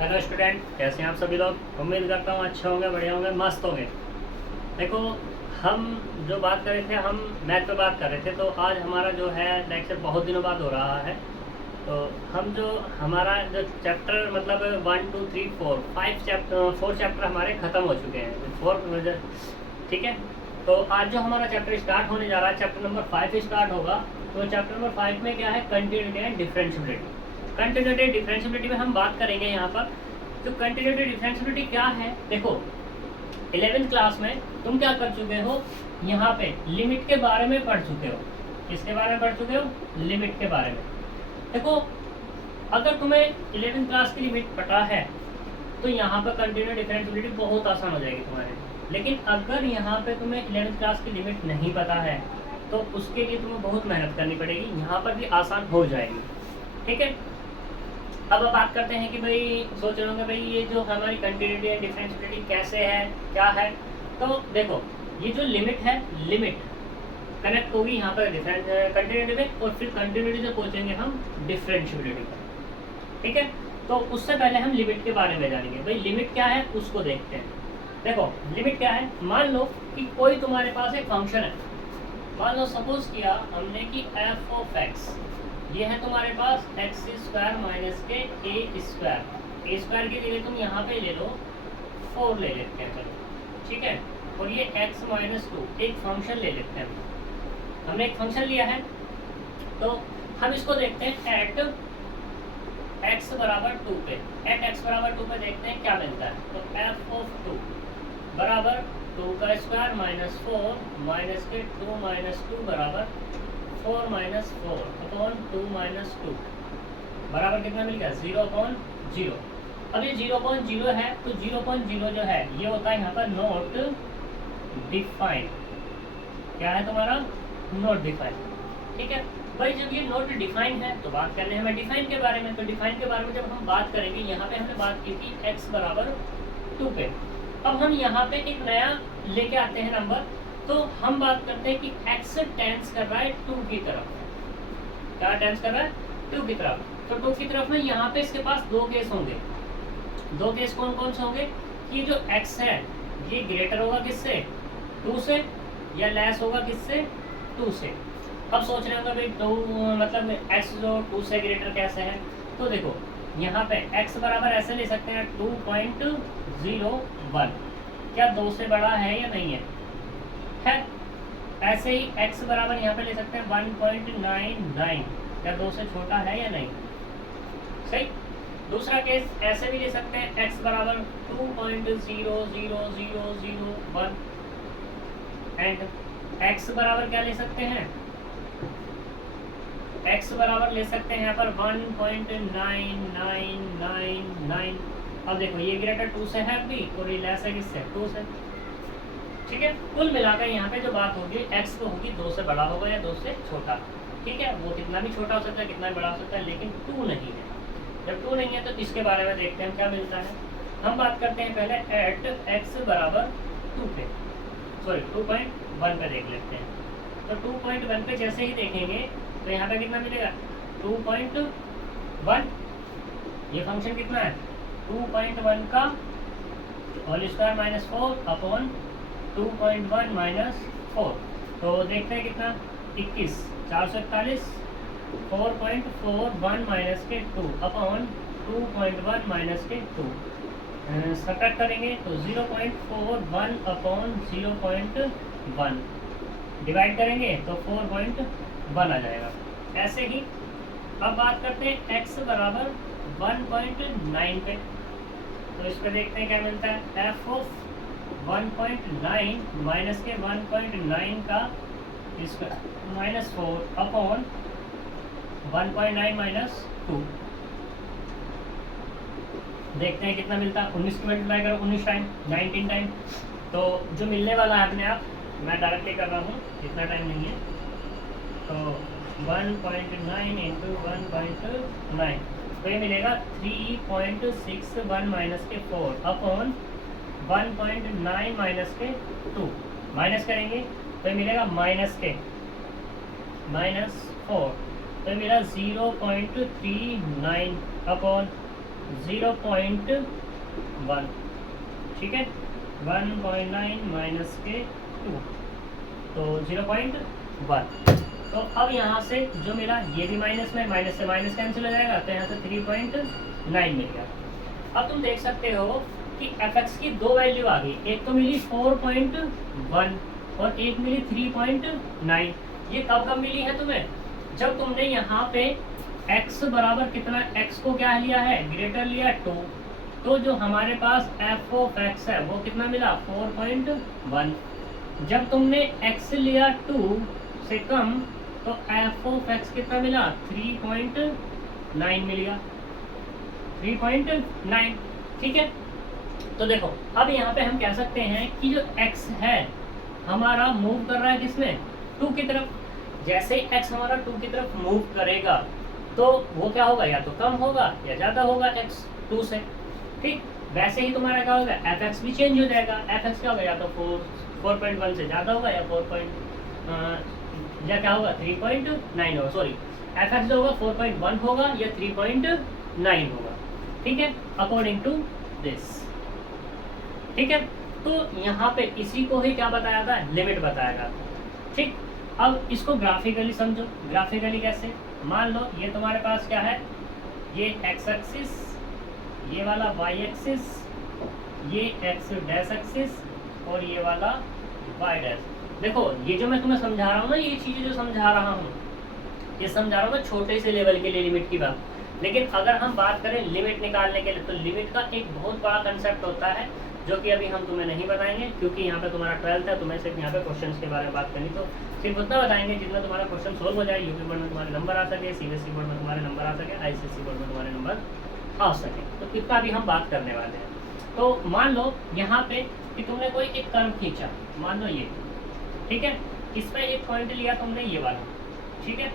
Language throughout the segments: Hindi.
हेलो स्टूडेंट, कैसे हैं आप सभी लोग। उम्मीद करता हूँ अच्छे होंगे, बढ़िया होंगे, मस्त होंगे। देखो, हम जो बात कर रहे थे, हम मैथ पे बात कर रहे थे। तो आज हमारा जो है लेक्चर बहुत दिनों बाद हो रहा है। तो हम जो हमारा जो चैप्टर मतलब 1 2 3 4 5 चैप्टर 4 चैप्टर हमारे ख़त्म हो चुके हैं। 4 ठीक है। तो आज जो हमारा चैप्टर स्टार्ट होने जा रहा है, चैप्टर नंबर 5 स्टार्ट होगा। तो चैप्टर नंबर 5 में क्या है, continuity and differentiability. Continuity differentiability में हम बात करेंगे यहाँ पर। तो कंटिन्यूटी डिफरेंशियबिलिटी क्या है, देखो 11th क्लास में तुम क्या कर चुके हो, यहाँ पे लिमिट के बारे में पढ़ चुके हो। किसके बारे में पढ़ चुके हो? लिमिट के बारे में। देखो, अगर तुम्हें 11th क्लास की लिमिट पता है तो यहाँ पर कंटिन्यू डिफरेंशियबिलिटी बहुत आसान हो जाएगी तुम्हारे लिए। लेकिन अगर यहाँ पे तुम्हें 11th क्लास की लिमिट नहीं पता है तो उसके लिए तुम्हें बहुत मेहनत करनी पड़ेगी। यहाँ पर भी आसान हो जाएगी, ठीक है। अब बात करते हैं कि भाई सोच रहे होंगे भाई ये जो हमारी कंटिन्यूटी एंड डिफरेंशियबिलिटी कैसे है, क्या है। तो देखो, ये जो लिमिट है, लिमिट कनेक्ट होगी यहाँ पर कंटिन्यूटी में, और फिर कंटिन्यूटी से पहुँचेंगे हम डिफरेंशियबिलिटी पर, ठीक है। तो उससे पहले हम लिमिट के बारे में जानेंगे। भाई लिमिट क्या है उसको देखते हैं। देखो लिमिट क्या है, मान लो कि कोई तुम्हारे पास एक फंक्शन है। मान लो सपोज किया हमने कि एफ ऑफ एक्स, ये है तुम्हारे पास एक्स स्क्वायर माइनस के ए स्क्वायर की जगह तुम यहाँ पे ले लो 4 ले लेते हैं, चलो ठीक है। और ये एक्स माइनस 2 एक फंक्शन ले लेते हैं। हमने एक फंक्शन लिया है, तो हम इसको देखते हैं एट एक्स बराबर 2 पे। एट एक्स बराबर 2 पे देखते हैं क्या मिलता है। तो एफ ऑफ 2 बराबर 2 का स्क्वायर माइनस 4 माइनस के 2 माइनस 2 बराबर 4 माइनस 4 अपॉन 2 माइनस 2 बराबर कितना मिल गया? 0/0। अब ये 0/0 है, तो 0/0 जो है ये होता है यहाँ पर नॉट डिफाइंड। क्या है तुम्हारा? नॉट डिफाइंड, ठीक है। भाई जब ये नॉट डिफाइंड है तो बात करने हमें डिफाइन के बारे में। तो डिफाइन के बारे में जब हम बात करेंगे, यहाँ पे हमने बात की थी x बराबर 2 पे। अब हम यहाँ पे एक नया लेके आते हैं नंबर। तो हम बात करते हैं कि x टेंस कर रहा है 2 की तरफ। क्या टेंस कर रहा है? 2 की तरफ। तो 2 की तरफ में यहाँ पे इसके पास 2 केस होंगे। 2 केस कौन कौन से होंगे? कि जो x है ये ग्रेटर होगा किससे? 2 से, या लेस होगा किससे? 2 से। अब सोच रहे होंगे भाई 2 मतलब x जो 2 से ग्रेटर कैसे है। तो देखो यहाँ पे x बराबर ऐसे ले सकते हैं 2.01। क्या 2 से बड़ा है या नहीं है? ऐसे ही x बराबर यहाँ पे ले सकते हैं 1.99। क्या 2 से छोटा है या नहीं? सही। दूसरा केस ऐसे भी ले सकते हैं x बराबर 2.00001 एंड x बराबर क्या ले सकते हैं? x बराबर ले सकते हैं यहाँ पर 1.9999। अब देखो ये ग्रेटर 2 से है अभी, और ये लेस है किससे? 2 से, ठीक है। कुल मिलाकर यहाँ पे जो बात होगी x को होगी 2 से बड़ा होगा या 2 से छोटा, ठीक है। वो कितना भी छोटा हो सकता है, कितना भी बड़ा हो सकता है, लेकिन 2 नहीं है। जब 2 नहीं है तो इसके बारे में देखते हैं क्या मिलता है। हम बात करते हैं पहले एट x बराबर 2 पे, सॉरी 2.1 पे देख लेते हैं। तो 2.1 पे जैसे ही देखेंगे तो यहाँ पे कितना मिलेगा? 2.1। ये फंक्शन कितना है? 2.1 का whole square minus 4 upon 2.1 minus 4। तो देखते हैं कितना? 21 441 4.41 माइनस के 2 अपॉन 2.1 माइनस के 2 सब्ट्रैक्ट करेंगे तो 0.41 अपॉन 0.1 डिवाइड करेंगे तो 4.1 आ जाएगा। ऐसे ही अब बात करते हैं x बराबर 1.9 पे। तो इस पर देखते हैं क्या मिलता है। f ऑफ 1.9 माइनस के 1.9 का इसका माइनस 4 अपॉन 1.9 माइनस 2। देखते हैं कितना मिलता है। 19 की मल्टीप्लाई करो 19 टाइम, 19 टाइम। तो जो मिलने वाला है अपने आप, मैं डायरेक्टली कर रहा हूँ, इतना टाइम नहीं है। तो 1.9 इंटू 1.9 तो ये मिलेगा 3.61 माइनस के 4 अपॉन 1.9 माइनस के 2। माइनस करेंगे तो ये मिलेगा माइनस के -4 तो मेरा 0.39 अपॉन 0.1, ठीक है, 1.9 माइनस के 2, तो 0.1। तो अब यहाँ से जो मिला ये भी माइनस में, माइनस से माइनस कैंसिल हो जाएगा, तो यहाँ से 3.9 मिल गया। अब तुम देख सकते हो कि fx की दो वैल्यू आ गई, एक तो मिली 4.1 और एक मिली 3.9। ये कब मिली है तुम्हें? जब तुमने यहाँ पे x बराबर कितना, x को क्या लिया है, ग्रेटर लिया 2, तो जो हमारे पास f ऑफ x है वो कितना मिला, 4.1। जब तुमने x लिया 2 से कम, तो f ऑफ x कितना मिला, 3.9 मिल गया, 3.9, ठीक है। तो देखो अब यहाँ पे हम कह सकते हैं कि जो x है हमारा मूव कर रहा है किसमें, 2 की तरफ। जैसे x हमारा 2 की तरफ मूव करेगा तो वो क्या होगा, या तो कम होगा या ज़्यादा होगा x 2 से, ठीक। वैसे ही तुम्हारा क्या होगा, fx भी चेंज हो जाएगा, fx क्या होगा, या तो 4.1 से ज़्यादा होगा या या क्या होगा 3.9 होगा, सॉरी fx जो होगा 4.1 होगा या 3.9 होगा, ठीक है, अकॉर्डिंग टू दिस, ठीक है। तो यहाँ पे इसी को ही क्या बताया था, लिमिट बताया था, ठीक। अब इसको ग्राफिकली समझो। ग्राफिकली कैसे, मान लो ये तुम्हारे पास क्या है, ये एक्स एक्सिस, ये वाला वाई एक्सिस, ये एक्स डैश एक्सिस और ये वाला वाई डैश। देखो ये जो मैं तुम्हें समझा रहा हूँ ना, ये चीज़ें जो समझा रहा हूँ, ये समझा रहा हूँ मैं छोटे से लेवल के लिए लिमिट की बात। लेकिन अगर हम बात करें लिमिट निकालने के लिए, तो लिमिट का एक बहुत बड़ा कंसेप्ट होता है जो कि अभी हम तुम्हें नहीं बताएंगे, क्योंकि यहाँ पे तुम्हारा 12th है, तुम्हें सिर्फ यहाँ पे क्वेश्चंस के बारे में बात करनी, तो सिर्फ उतना बताएंगे जितना तुम्हारा क्वेश्चन सोल्व हो जाए, यूपी बोर्ड में तुम्हारे नंबर आ सके, सीबीएसई बोर्ड में तुम्हारे नंबर आ सके, आईसीएसई बोर्ड में तुम्हारे नंबर आ सके, तो कितना भी हम बात करने वाले हैं। तो मान लो यहाँ पे कि तुमने कोई एक कर्व खींचा, मान लो ये, ठीक है, इसमें एक पॉइंट लिया तुमने ये वाला, ठीक है।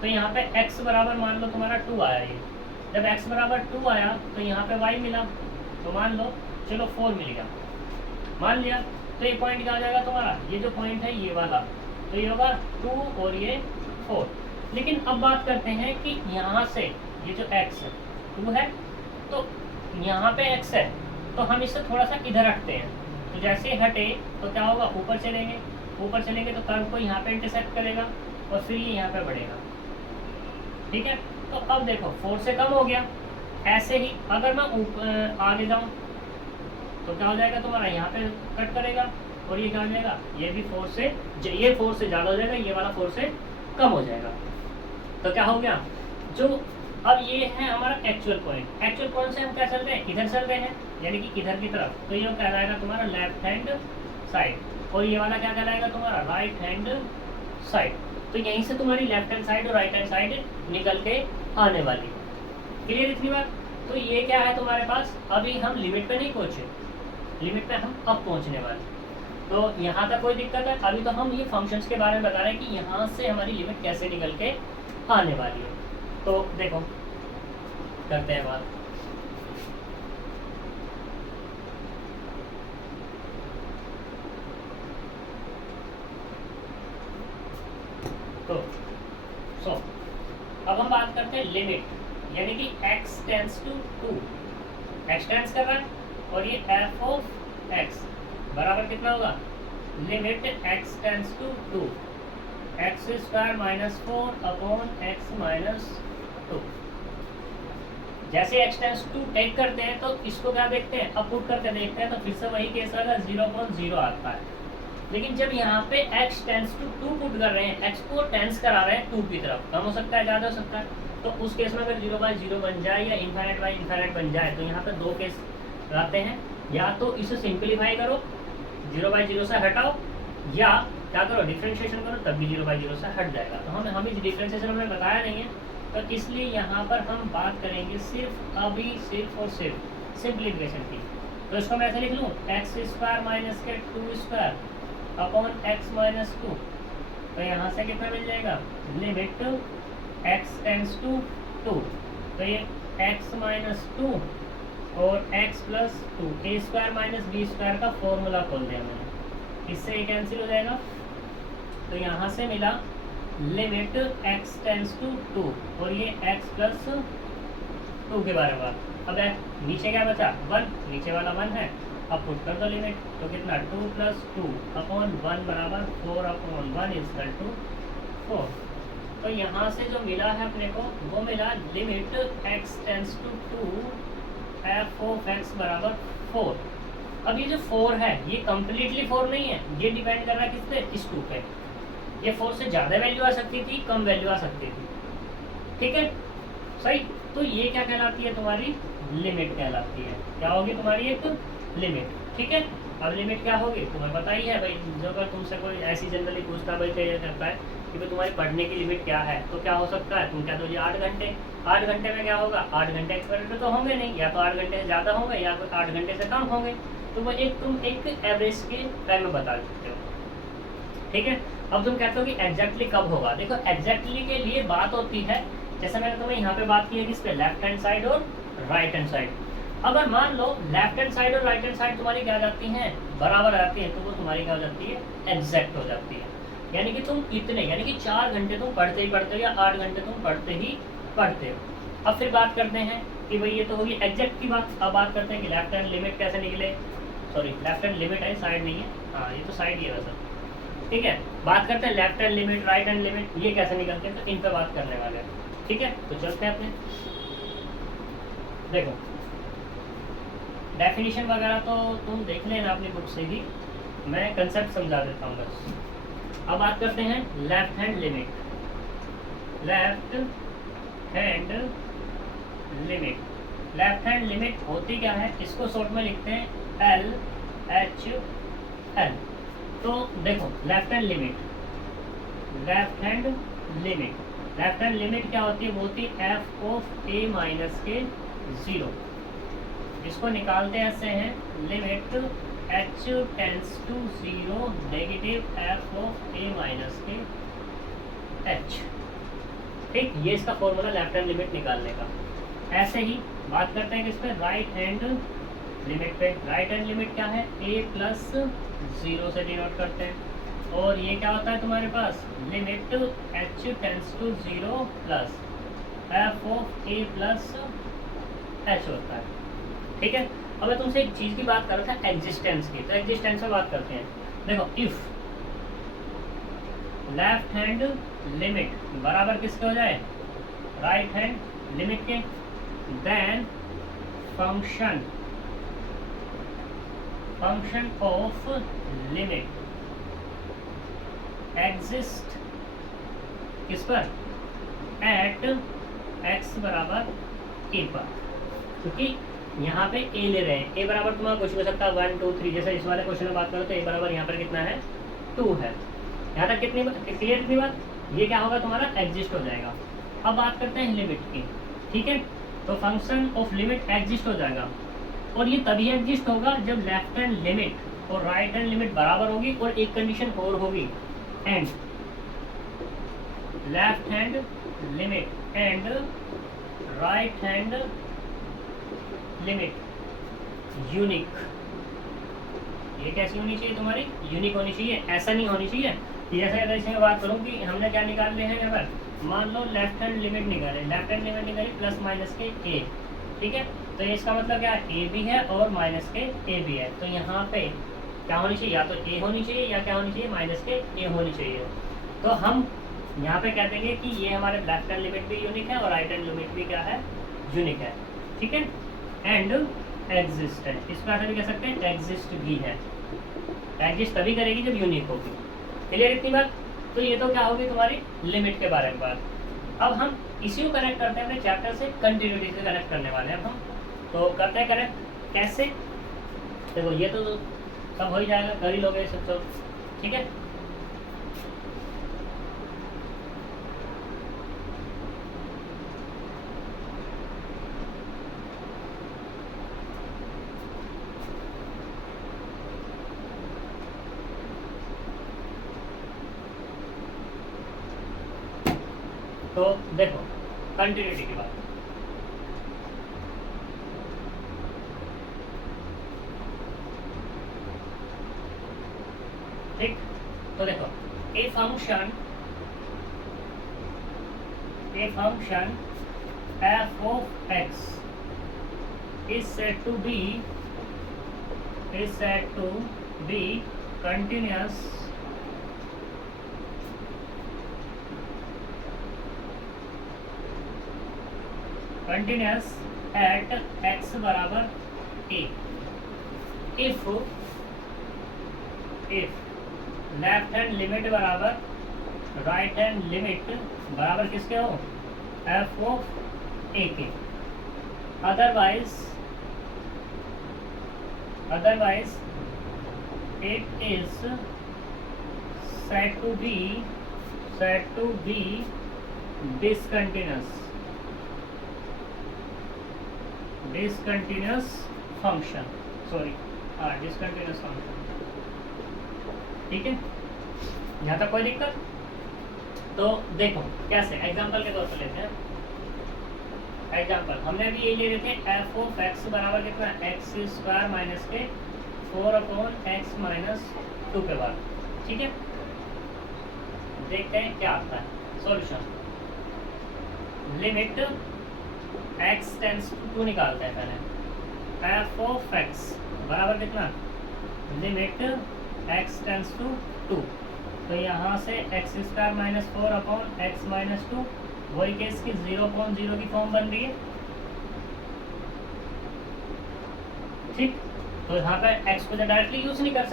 तो यहाँ पे x बराबर मान लो तुम्हारा 2 आया, ये जब x बराबर 2 आया तो यहाँ पे y मिला, तो मान लो चलो 4 मिल गया, मान लिया। तो ये पॉइंट क्या हो जाएगा तुम्हारा, ये जो पॉइंट है ये वाला, तो ये होगा 2 और ये 4। लेकिन अब बात करते हैं कि यहाँ से ये जो x है 2 है, तो यहाँ पे x है, तो हम इसे थोड़ा सा इधर रखते हैं, तो जैसे हटे तो क्या होगा, ऊपर चलेंगे, ऊपर चलेंगे तो कर्व को यहाँ पे इंटरसेक्ट करेगा और फिर ये यहाँ पे बढ़ेगा, ठीक है। तो अब देखो 4 से कम हो गया। ऐसे ही अगर मैं आगे जाऊँ तो क्या हो जाएगा तुम्हारा, यहाँ पे कट करेगा और ये क्या हो जाएगा, ये भी 4 से, ये 4 से ज़्यादा हो जाएगा, ये वाला 4 से कम हो जाएगा। तो क्या हो गया, जो अब ये है हमारा एक्चुअल पॉइंट। एक्चुअल पॉइंट से हम क्या चल रहे हैं, इधर चल रहे हैं, यानी कि इधर की तरफ, तो ये कहलाएगा तुम्हारा लेफ्ट हैंड साइड, और ये वाला क्या कहलाएगा तुम्हारा राइट हैंड साइड। तो यहीं से तुम्हारी लेफ्ट हैंड साइड और राइट हैंड साइड निकल के आने वाली। क्लियर इतनी बात। तो ये क्या है तुम्हारे पास, अभी हम लिमिट पे नहीं पहुंचे, लिमिट पे हम अब पहुंचने वाले। तो यहाँ तक कोई दिक्कत है, अभी तो हम ये फंक्शंस के बारे में बता रहे हैं कि यहाँ से हमारी लिमिट कैसे निकल के आने वाली है। तो देखो करते हैं बात। तो अब हम बात करते हैं लिमिट, यानी कि x tends to 2, x tends कर रहा है और ये f ऑफ x बराबर कितना होगा, limit x tends to 2 x square minus 4 upon x minus 2। जैसे x टेंड्स टू टेक करते हैं तो इसको क्या देखते हैं, अब पुट करके देखते हैं, तो फिर से वही केस आएगा, 0.0 आता है। लेकिन जब यहाँ पे x टेंड्स टू 2 पुट कर रहे हैं, x को टेंस करा रहे हैं 2 की तरफ, कम हो सकता है ज़्यादा हो सकता है, तो उस केस में अगर 0/0 बन जाए या इन्फाइनाइट बाई इन्फाइनाइट बन जाए, तो यहाँ पे दो केस आते हैं, या तो इसे सिंप्लीफाई करो 0/0 से हटाओ, या क्या करो डिफ्रेंशिएशन करो, तब भी 0/0 से हट जाएगा। तो हम इस डिफ्रेंशिएशन हमने बताया नहीं है, तो इसलिए यहाँ पर हम बात करेंगे सिर्फ और सिर्फ सिंप्लीफिकेशन की। तो इसको मैं ऐसे लिख लूँ, एक्स स्क्वायर माइनस के 2 स्क्वायर अपॉन एक्स माइनस 2। तो यहाँ से कितना मिल जाएगा, लिमिट x टेंड्स टू 2, तो ये x माइनस 2 और x प्लस 2, ए स्क्वायर माइनस बी स्क्वायर का फॉर्मूला खोल दिया मैंने, इससे ये कैंसिल हो जाएगा। तो यहाँ से मिला लिमिट x टेंड्स टू 2 और ये x प्लस 2 के बराबर। अब नीचे क्या बचा 1, नीचे वाला 1 है, अब पुट कर दो लिमिट, तो कितना 2 + 2 अपॉन 1 बराबर 4 अपॉन 1 इक्वल टू 4। तो यहाँ से जो मिला है अपने को वो मिला limit x tends to 2 f of x बराबर 4। अब ये जो 4 है ये कम्प्लीटली 4 नहीं है, ये डिपेंड कर रहा है किस पे, इस 2 पे। ये 4 से ज़्यादा वैल्यू आ सकती थी, कम वैल्यू आ सकती थी, ठीक है सही। तो ये क्या कहलाती है तुम्हारी लिमिट कहलाती है। क्या होगी तुम्हारी एक लिमिट, ठीक है। अब लिमिट क्या होगी तुम्हें पता ही है भाई, जो अगर तुमसे कोई ऐसी जनरली पूछता भाई क्या करता है कि भाई तुम्हारी पढ़ने की लिमिट क्या है, तो क्या हो सकता है, तुम क्या दो 8 घंटे। 8 घंटे में क्या होगा, 8 घंटे एक्सपेरिमेंट तो होंगे नहीं, या तो 8 घंटे से ज़्यादा होंगे या तो 8 घंटे से कम होंगे। तो वो एक तुम एक एवरेज के टाइम में बता सकते हो, ठीक है। अब तुम कहते हो कि एग्जैक्टली कब होगा, देखो एग्जैक्टली के लिए बात होती है, जैसे मैंने तुम्हें यहाँ पे बात की है किस पे, लेफ्ट हैंड साइड और राइट हैंड साइड। अगर मान लो लेफ्ट हैंड साइड और राइट हैंड साइड तुम्हारी क्या जाती हैं, बराबर आ जाती है, तो वो तुम्हारी क्या हो जाती है, एग्जैक्ट हो जाती है। यानी कि तुम इतने, यानी कि 4 घंटे तुम पढ़ते ही पढ़ते हो या 8 घंटे तुम पढ़ते ही पढ़ते हो। अब फिर बात करते हैं कि भाई ये तो होगी एग्जैक्ट की बात। अब बात करते हैं कि लेफ्ट हैंड लिमिट कैसे निकले, सॉरी लेफ्ट हैंड लिमिट है, साइड नहीं है, हाँ ये तो साइड ही है वैसे, ठीक है। बात करते हैं left hand limit, right hand limit, ये कैसे निकलते हैं, तो इन पर बात करने वाले हैं, ठीक है। तो चलते हैं अपने, देखो डेफिनेशन वगैरह तो तुम देख लेना अपनी बुक से ही, मैं कंसेप्ट समझा देता हूँ बस। अब बात करते हैं left hand limit. Left hand limit, left hand limit होती क्या है, इसको शॉर्ट में लिखते हैं एल एच एल। तो देखो left hand limit, left hand limit, left hand limit क्या होती है, वो होती है एफ ऑफ ए माइनस के 0। इसको निकालते ऐसे हैं, limit h tends to 0 negative f of a minus के h, ठीक। ये इसका फॉर्मूला लेफ्ट हैंड लिमिट निकालने का। ऐसे ही बात करते हैं किस पे, राइट हैंड लिमिट पे। राइट हैंड लिमिट क्या है, a प्लस 0 से डिनोट करते हैं, और ये क्या होता है तुम्हारे पास, limit h tends to 0 plus F of A plus h होता है, ठीक है। अब मैं तुमसे एक चीज़ की बात कर रहा था, एग्जिस्टेंस की, तो एग्जिस्टेंस में बात करते हैं। देखो इफ लेफ्ट हैंड लिमिट बराबर किसके हो जाए, राइट हैंड लिमिट के, then function of limit exist किस पर, एट x बराबर a पर। क्योंकि यहाँ पे a ले रहे हैं, a बराबर तुम्हारा कुछ हो सकता है 1 2 3, जैसे इस वाले क्वेश्चन में बात करो तो a बराबर यहाँ पर कितना है 2 है। यहाँ तक कितनी क्लियर, कितनी बात, ये क्या होगा तुम्हारा एग्जिस्ट हो जाएगा। अब बात करते हैं लिमिट की, ठीक है। तो फंक्शन ऑफ लिमिट एग्जिस्ट हो जाएगा, और ये तभी एग्जिस्ट होगा जब लेफ्ट हैंड लिमिट और राइट हैंड लिमिट बराबर होगी, और एक कंडीशन और होगी, and left hand limit and right hand limit unique. ये कैसी होनी चाहिए तुम्हारी, यूनिक होनी चाहिए, ऐसा नहीं होनी चाहिए कि जैसे अगर इसमें बात करूँ कि हमने क्या निकाल लिया है, अगर मान लो लेफ्ट हैंड लिमिट निकाले, लेफ्ट हैंड लिमिट निकाली प्लस माइनस के a, ठीक है। तो इसका मतलब क्या है, a भी है और माइनस के a भी है। तो यहाँ पे क्या होनी चाहिए, या तो a होनी चाहिए या क्या होनी चाहिए, माइनस के a होनी चाहिए। तो हम यहाँ पे कह देंगे कि ये हमारे लेफ्ट हैंड लिमिट भी यूनिक है और राइट हैंड लिमिट भी क्या है, यूनिक है, ठीक है। एंड एग्जिस्ट है, इस प्रकार से भी कह सकते हैं एग्जिस्ट भी है। एग्जिस्ट तभी करेगी जब यूनिक होगी, क्लियर इतनी बात। तो ये तो क्या होगी तुम्हारी लिमिट के बारे में बात। अब हम इसी को कनेक्ट करते हैं अपने चैप्टर से, कंटिन्यूटी से कनेक्ट करने वाले हैं अब हम। तो करते हैं कनेक्ट कैसे, देखो ये तो सब हो ही जाएगा, कर ही लोगे सब तो, ठीक है। तो देखो कंटिन्यूटी की बात, ठीक। तो देखो a function f of x is said to be continuous at x बराबर a if left hand limit बराबर राइट हैंड लिमिट बराबर किसके हो, f ऑफ a के। otherwise it is said to be discontinuous function, discontinuous function. ठीक है, यहाँ तक कोई दिक्कत? तो देखो कैसे एग्जांपल के तौर पर लेते हैं। एग्जांपल हमने भी ये ले रहे थे, एफ ऑफ एक्स बराबर कितना, एक्स स्क्वायर माइनस के 4/x-2 के बाद। ठीक है, देखते हैं क्या आता है solution. Limit x tends to 2 निकालते हैं पहले। एफ ऑफ एक्स बराबर कितना, लिमिट x टेंड्स टू 2, तो यहाँ से एक्स स्क्वायर माइनस 4/x-2, वही केस की 0/0 की फॉर्म बन रही है। ठीक, तो यहाँ पे x को डायरेक्टली यूज नहीं कर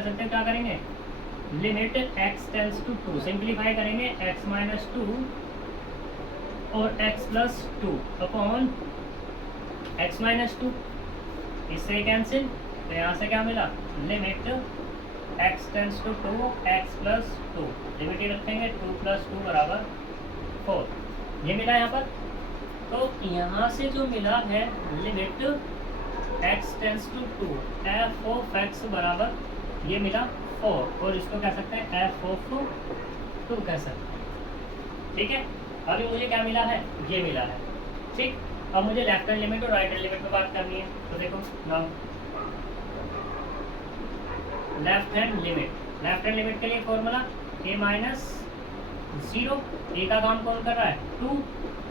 सकते, क्या करेंगे, limit x tends to 2 simplify करेंगे, x-2 और x+2 अपॉन x-2, इससे कैंसिल, तो यहाँ से क्या मिला, limit x tends to 2 x+2, limit ही रखेंगे 2+2 बराबर 4, ये मिला यहाँ पर। तो यहाँ से जो मिला है limit x tends to 2 f of x बराबर ये मिला 4, और इसको कह सकते हैं f ऑफ 2 कह सकते हैं। ठीक है, अभी मुझे क्या मिला है, ये मिला है। ठीक, अब मुझे लेफ्ट हैंड लिमिट और राइट हैंड लिमिट पर बात करनी है। तो देखो नाउ लेफ्ट हैंड लिमिट के लिए फॉर्मूला a-0, a का काम कौन कर रहा है, 2,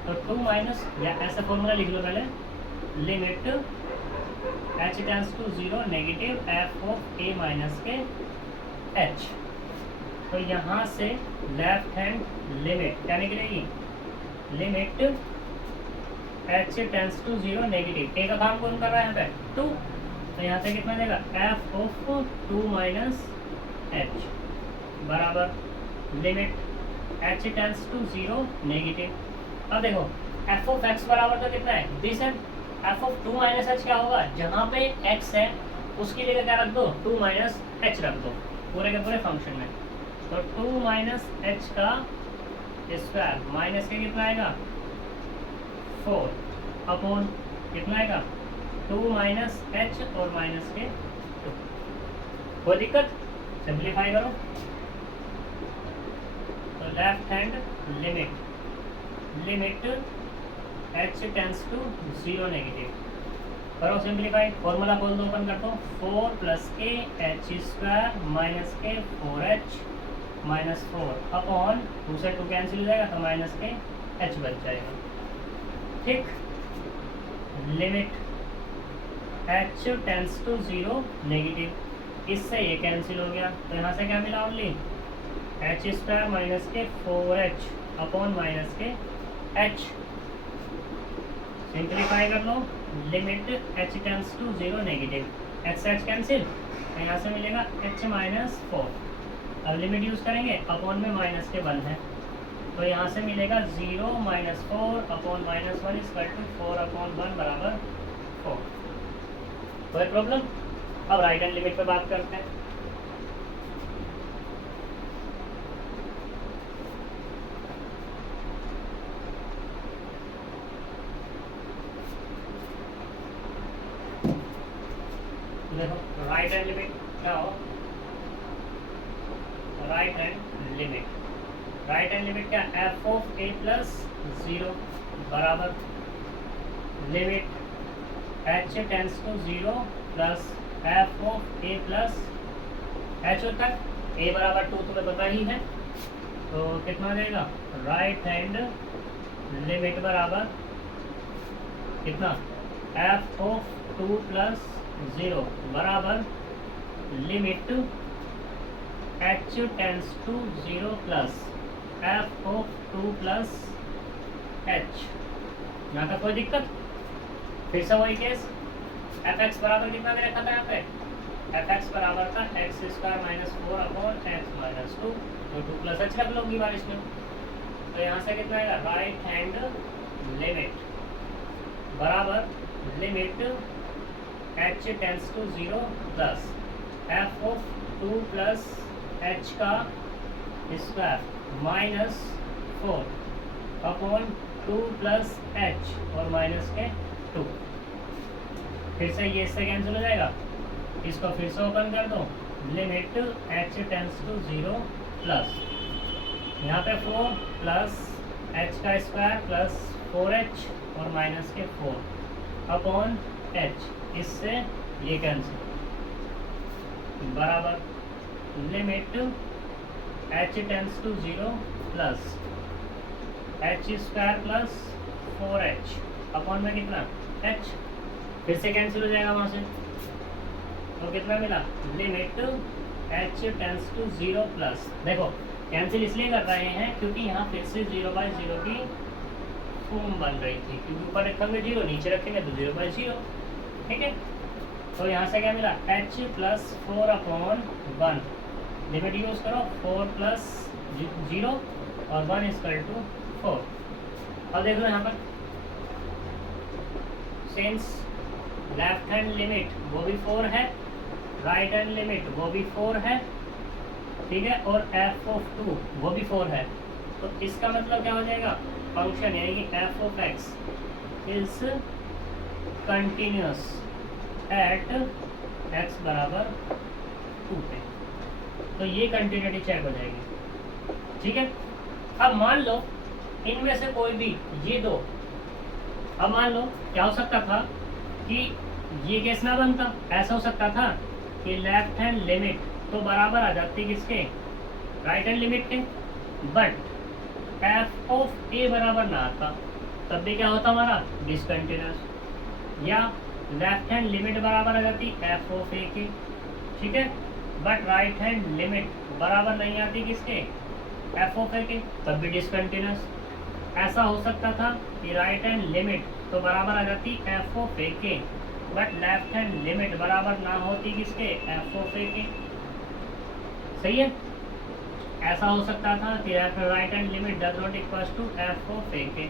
तो 2 माइनस, या ऐसा फॉर्मूला लिख लो पहले, limit h tends to 0 negative f of a minus के h। तो यहाँ से लेफ्ट हैंड लिमिट क्या निकलेगी, limit h tends to 0 negative, a का काम कौन कर रहा है यहाँ पे 2, तो यहाँ से कितना देगा, f ऑफ 2 माइनस h बराबर limit h tends to 0 negative. अब देखो f ऑफ x बराबर तो कितना है, दिस है, f ऑफ 2 माइनस h क्या होगा, जहाँ पे x है उसकी जगह क्या रख दो, 2 माइनस h रख दो पूरे के पूरे फंक्शन में। तो 2 माइनस h का स्क्वायर माइनस के कितना आएगा 4 अपॉन कितना आएगा 2 माइनस h और माइनस के 2। कोई दिक्कत, सिंप्लीफाई करो। तो left hand limit h tends to 0 negative, करो सिंप्लीफाई, फॉर्मूला खोल दो, ओपन कर दो, 4 प्लस के h स्क्वायर माइनस के 4h माइनस 4 अपॉन 2 से 2 कैंसिल हो जाएगा, तो माइनस के h बच जाएगा। ठीक, limit h tends to 0 negative, इससे ये कैंसिल हो गया, तो यहाँ से क्या मिला, ओनली h स्क्वायर माइनस के 4h अपॉन माइनस के h। सिंप्लीफाई कर लो, limit h tends to 0 negative, h से h कैंसिल, तो यहाँ से मिलेगा h माइनस 4। अब लिमिट यूज़ करेंगे, अपॉन में माइनस के 1 है, तो यहाँ से मिलेगा 0 minus 4 upon minus 1 equal to 4 upon 1 बराबर 4। कोई प्रॉब्लम? अब राइट हैंड लिमिट पे बात करते हैं। देखो राइट हैंड लिमिट क्या हो, राइट हैंड लिमिट क्या, f ऑफ a प्लस 0 बराबर limit h tends to 0 plus f of a plus h तक, a बराबर 2 तुम्हें पता ही है, तो कितना देगा, राइट हैंड लिमिट बराबर कितना एफ ऑफ 2 प्लस 0 बराबर limit h tends to 0 plus F of 2 plus h. यहाँ तक कोई दिक्कत? फिर से वही केस, एफ एक्स बराबर कितना दे रखा था यहाँ पे, एफ एक्स बराबर था x square minus 4 upon x minus 2, तो 2 प्लस एच रख लोगी बारिश में। तो यहाँ से कितना आएगा, राइट हैंड लिमिट बराबर limit h tends to 0 plus F of 2 plus h का square minus 4 upon 2 plus h और माइनस के 2। फिर से ये इससे कैंसिल हो जाएगा, इसको फिर से ओपन कर दो, limit h tends to 0 plus यहाँ पे 4 प्लस एच का स्क्वायर प्लस 4h और माइनस के 4 अपॉन एच, इससे ये कैंसिल बराबर limit h tends to 0 plus h square plus 4h upon में कितना h, फिर से कैंसिल हो जाएगा वहाँ से, तो कितना मिला, limit h tends to 0 plus. देखो कैंसिल इसलिए कर रहे हैं क्योंकि यहाँ फिर से 0/0 की फॉर्म बन रही थी, क्योंकि ऊपर रखेंगे 0, नीचे रखेंगे तो 0/0, ठीक है। तो यहाँ से क्या मिला, h plus 4 upon 1, limit use करो 4 प्लस 0 और 1 इक्वल टू 4। अब देख लो यहाँ पर सिंस लेफ्ट हैंड लिमिट वो भी 4 है, राइट हैंड लिमिट वो भी 4 है, ठीक है, और एफ ऑफ 2 वो भी 4 है, तो इसका मतलब क्या हो जाएगा, फंक्शन यानी कि F of x is continuous at x बराबर 2 पे, तो ये कंटिन्यूटी चेक हो जाएगी, ठीक है। अब मान लो इनमें से कोई भी ये दो, अब मान लो क्या हो सकता था कि ये केस ना बनता, ऐसा हो सकता था कि लेफ्ट हैंड लिमिट तो बराबर आ जाती किसके, राइट हैंड लिमिट के, बट एफ ऑफ ए बराबर ना आता, तब भी क्या होता हमारा डिसकंटिन्यूअस, या लेफ्ट हैंड लिमिट बराबर आ जाती एफ ऑफ ए के, ठीक है, बट राइट हैंड लिमिट बराबर नहीं आती किसके, एफ ऑफ ए के, तब भी डिसकंटिन्यूअस। ऐसा हो सकता था कि राइट हैंड लिमिट तो बराबर आ जाती एफ ऑफ ए के, बट लेफ्ट हैंड लिमिट बराबर ना होती किसके, एफ ऑफ ए के, सही है। ऐसा हो सकता था कि right hand limit does not equals to f of a के,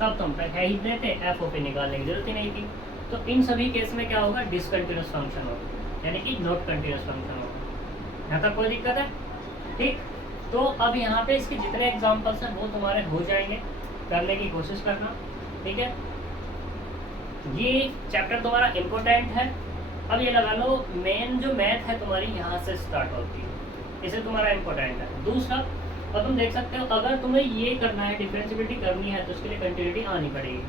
तब तुम तक है ही देते, एफ ऑफ ए निकालने की जरूरत ही नहीं थी। तो इन सभी केस में क्या होगा, डिसकंटिन्यूअस फंक्शन होगा, यानी कि नॉट कंटिन्यूअस फंक्शन होगा। यहाँ तक कोई दिक्कत है, ठीक। तो अब यहाँ पे इसके जितने एग्जाम्पल्स हैं वो तुम्हारे हो जाएंगे, करने की कोशिश करना, ठीक है। ये चैप्टर तुम्हारा इम्पोर्टेंट है। अब ये लगा लो मेन जो मैथ है तुम्हारी यहाँ से स्टार्ट होती है, इसे तुम्हारा इम्पोर्टेंट है। दूसरा, और तुम देख सकते हो अगर तुम्हें ये करना है, डिफरेंशिएबिलिटी करनी है, तो उसके लिए कंटिन्यूटी आनी पड़ेगी,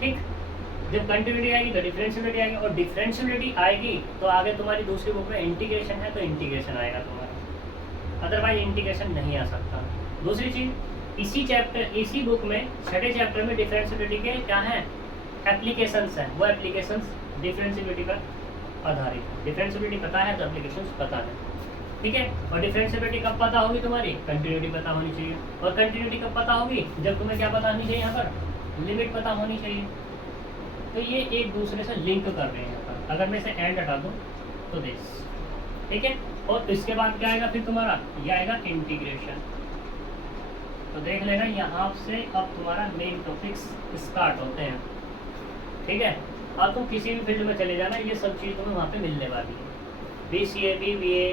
ठीक। जब कंटिन्यूटी आएगी तो डिफरेंशिएबिलिटी आएगी, और डिफरेंशिएबिलिटी आएगी तो आगे तुम्हारी दूसरी बुक में इंटीग्रेशन है, तो इंटीग्रेशन आएगा तुम्हारा, अदरवाइज इंटीग्रेशन नहीं आ सकता। दूसरी चीज़, इसी चैप्टर, इसी बुक में छठे चैप्टर में डिफरेंशिएबिलिटी के क्या हैं, एप्लीकेशंस हैं, वो एप्लीकेशंस डिफरेंशिएबिलिटी पर आधारित है। डिफरेंशिएबिलिटी पता है तो एप्लीकेशंस पता है, ठीक है। और डिफरेंशिएबिलिटी कब पता होगी तुम्हारी, कंटिन्यूटी पता होनी चाहिए, और कंटिन्यूटी कब पता होगी, जब तुम्हें क्या पता होनी चाहिए, यहाँ पर लिमिट पता होनी चाहिए। तो ये एक दूसरे से लिंक कर रहे हैं यहाँ पर। अगर मैं इसे एंड हटा दूँ तो दिस, ठीक है। और इसके बाद क्या आएगा फिर तुम्हारा, ये आएगा इंटीग्रेशन। तो देख लेना यहाँ से अब तुम्हारा मेन टॉपिक्स स्टार्ट होते हैं, ठीक है। अब तुम किसी भी फील्ड में चले जाना, ये सब चीज़ तुम्हें वहाँ पे मिलने वाली है। BCA, BBA,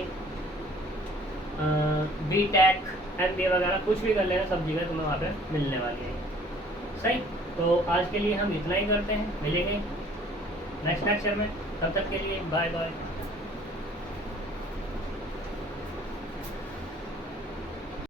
BTech, MBA वगैरह कुछ भी कर लेना, सब जगह तुम्हें वहाँ पे मिलने वाली है, सही। तो आज के लिए हम इतना ही करते हैं, मिलेंगे नेक्स्ट लेक्चर में, तब तक के लिए बाय बाय।